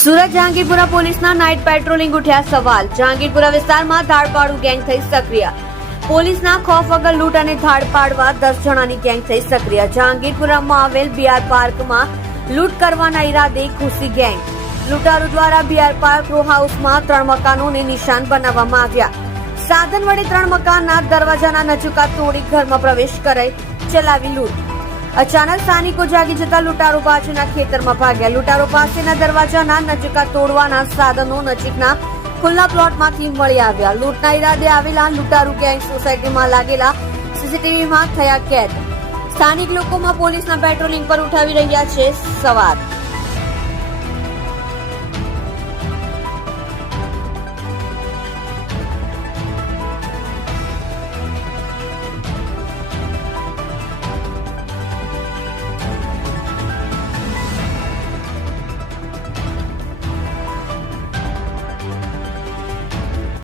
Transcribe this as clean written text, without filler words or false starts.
સુરત જહાંગીરપુરા પોલીસના night patrolling ઉઠ્યા સવાલ. જહાંગીરપુરા વિસ્તારમાં ધાડપાડુ ગેંગ થઈ સક્રિય. પોલીસના ખોફ વગર લૂંટ અને ધાડ પાડવા 10 જણાની ગેંગ થઈ સક્રિય. જહાંગીરપુરામાં આવેલ બીઆર પાર્કમાં લૂંટ કરવાના ઈરાદે ઘૂસી ગેંગ. લૂંટારૂ દ્વારા બીઆર પાર્ક રો હાઉસમાં 3 મકાનોને નિશાન બનાવવામાં આવ્યા. સાધન વડે 3 મકાનના દરવાજાના નજુકા તોડી ઘરમાં પ્રવેશ કરી ચલાવી લૂંટ. અચાનક સ્થાનિકો જાગી જતા લૂંટારો બાજુના ખેતરમાં ભાગ્યા. લૂંટારો પાસેના દરવાજાના નજુકા તોડવાના સાધનો નજીકના ખુલ્લા પ્લોટમાંથી મળી આવ્યા. લૂંટના ઈરાદે આવેલા લૂંટારૂ ગેંગ સોસાયટીમાં લાગેલા સીસીટીવીમાં થયા કેદ. સ્થાનિક લોકોમાં પોલીસના પેટ્રોલિંગ પર ઉઠાવી રહ્યા છે સવાલ.